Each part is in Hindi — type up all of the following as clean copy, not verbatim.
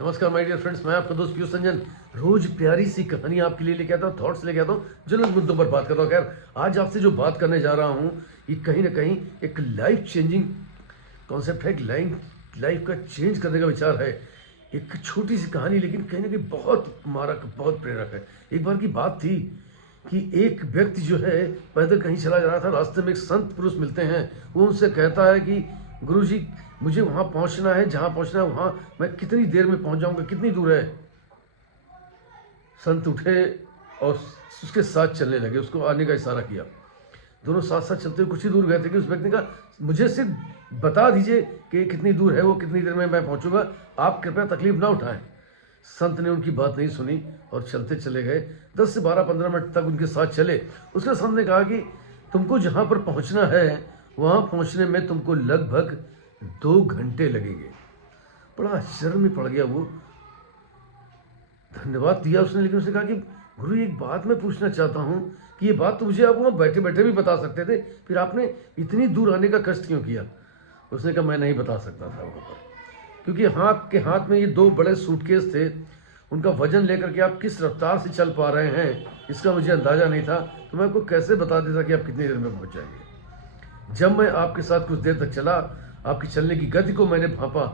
नमस्कार माय डियर फ्रेंड्स, मैं आपका दोस्त पीयूष रंजन रोज प्यारी सी कहानी आपके लिए लेके आता हूँ, थॉट्स लेके आता हूँ, जरूरत मुद्दों पर बात करता हूँ। खैर, आज आपसे जो बात करने जा रहा हूँ ये कहीं ना कहीं एक लाइफ चेंजिंग कॉन्सेप्ट है। एक लाइफ का चेंज करने का विचार है। एक छोटी सी कहानी लेकिन कहीं ना कहीं बहुत मारक, बहुत प्रेरक है। एक बार की बात थी कि एक व्यक्ति जो है पैदल कहीं चला जा रहा था। रास्ते में एक संत पुरुष मिलते हैं। वो उनसे कहता है कि गुरुजी, मुझे वहाँ पहुँचना है, जहाँ पहुँचना है वहाँ मैं कितनी देर में पहुँच जाऊँगा, कितनी दूर है। संत उठे और उसके साथ चलने लगे, उसको आने का इशारा किया। दोनों साथ साथ चलते हुए कुछ ही दूर गए थे कि उस व्यक्ति ने कहा, मुझे सिर्फ बता दीजिए कि कितनी दूर है वो, कितनी देर में मैं पहुँचूंगा, आप कृपया तकलीफ ना उठाएं। संत ने उनकी बात नहीं सुनी और चलते चले गए। 10 से 12-15 मिनट तक उनके साथ चले। उसके संत ने कहा कि तुमको जहाँ पर पहुँचना है वहाँ पहुँचने में तुमको लगभग 2 घंटे लगेंगे। बड़ा आश्चर्य में पड़ गया वो। धन्यवाद दिया उसने, लेकिन उसने कहा कि गुरु, एक बात मैं पूछना चाहता हूँ कि ये बात तो मुझे आप वहाँ बैठे बैठे भी बता सकते थे, फिर आपने इतनी दूर आने का कष्ट क्यों किया। उसने कहा, मैं नहीं बता सकता था वहाँ पर, क्योंकि आपके हाथ में ये 2 बड़े सूटकेस थे। उनका वजन लेकर के आप किस रफ्तार से चल पा रहे हैं इसका मुझे अंदाज़ा नहीं था, तो मैं आपको कैसे बता देता कि आप कितनी देर में पहुँच जाएंगे। जब मैं आपके साथ कुछ देर तक चला, आपकी चलने की गति को मैंने भांपा,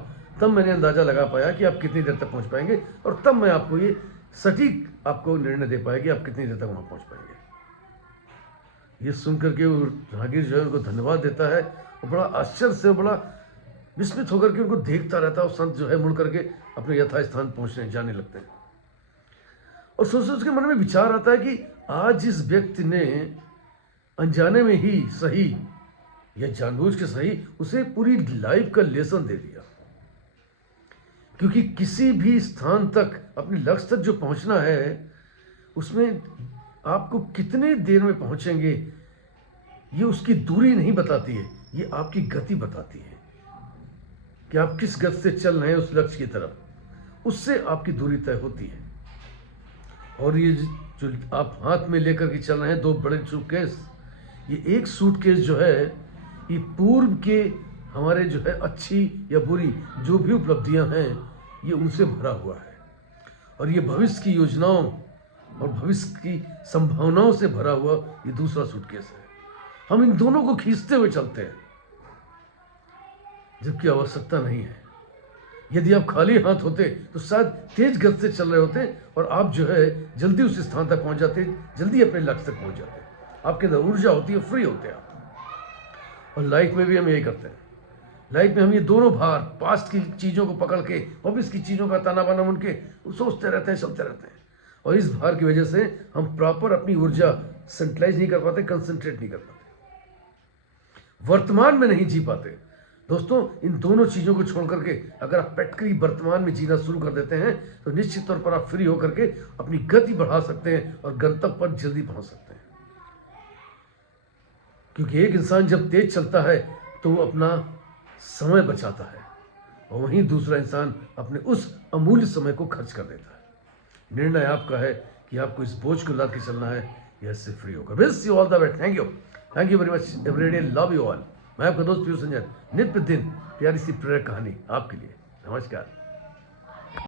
तब मैंने अंदाज़ा लगा पाया कि आप कितनी देर तक पहुंच पाएंगे, और तब मैं आपको ये सटीक आपको निर्णय दे पाया कि आप कितनी देर तक वहां पहुंच पाएंगे। ये सुन करके वो राहगीर जो है उनको धन्यवाद देता है और बड़ा आश्चर्य से, बड़ा विस्मित होकर के उनको देखता रहता है। और संत जो है मुड़ करके अपने यथास्थान पहुंचने जाने लगते हैं। और सोच उसके मन में विचार आता है कि आज इस व्यक्ति ने अनजाने में ही सही या जानबूझ के सही उसे पूरी लाइफ का लेसन दे दिया। क्योंकि किसी भी स्थान तक, अपने लक्ष्य तक जो पहुंचना है, उसमें आपको कितने देर में पहुंचेंगे ये उसकी दूरी नहीं बताती है, ये आपकी गति बताती है कि आप किस गति से चल रहे हैं उस लक्ष्य की तरफ, उससे आपकी दूरी तय होती है। और ये जो आप हाथ में लेकर के चल रहे हैं 2 बड़े सूटकेस, ये एक सूटकेस जो है ये पूर्व के हमारे जो है अच्छी या बुरी जो भी उपलब्धियां हैं ये उनसे भरा हुआ है, और ये भविष्य की योजनाओं और भविष्य की संभावनाओं से भरा हुआ ये दूसरा सूटकेस है। हम इन दोनों को खींचते हुए चलते हैं जबकि आवश्यकता नहीं है। यदि आप खाली हाथ होते तो शायद तेज गति से चल रहे होते और आप जो है जल्दी उस स्थान तक पहुंच जाते, जल्दी अपने लक्ष्य तक पहुंच जाते। आपके अंदर ऊर्जा होती है, फ्री होते हैं आप। और लाइफ में भी हम यही करते हैं। लाइफ में हम ये दोनों भार, पास्ट की चीज़ों को पकड़ के भविष्य की चीज़ों का ताना बाना उनके सोचते रहते हैं, चलते रहते हैं। और इस भार की वजह से हम प्रॉपर अपनी ऊर्जा सेंट्रलाइज नहीं कर पाते, कंसंट्रेट नहीं कर पाते, वर्तमान में नहीं जी पाते। दोस्तों, इन दोनों चीज़ों को छोड़ करके अगर आप प्रैक्टिकली वर्तमान में जीना शुरू कर देते हैं तो निश्चित तौर पर आप फ्री होकर के अपनी गति बढ़ा सकते हैं और गंतव्य पर जल्दी पहुंच सकते हैं। क्योंकि एक इंसान जब तेज चलता है तो वो अपना समय बचाता है, और वहीं दूसरा इंसान अपने उस अमूल्य समय को खर्च कर देता है। निर्णय आपका है कि आपको इस बोझ को लाद के चलना है या इससे फ्री होकर। Wish you all the best. Thank you very much everyday, love you all. मैं आपका दोस्त पीयूष रंजन, नित्य दिन प्यारी सी प्रेरक कहानी आपके लिए। नमस्कार।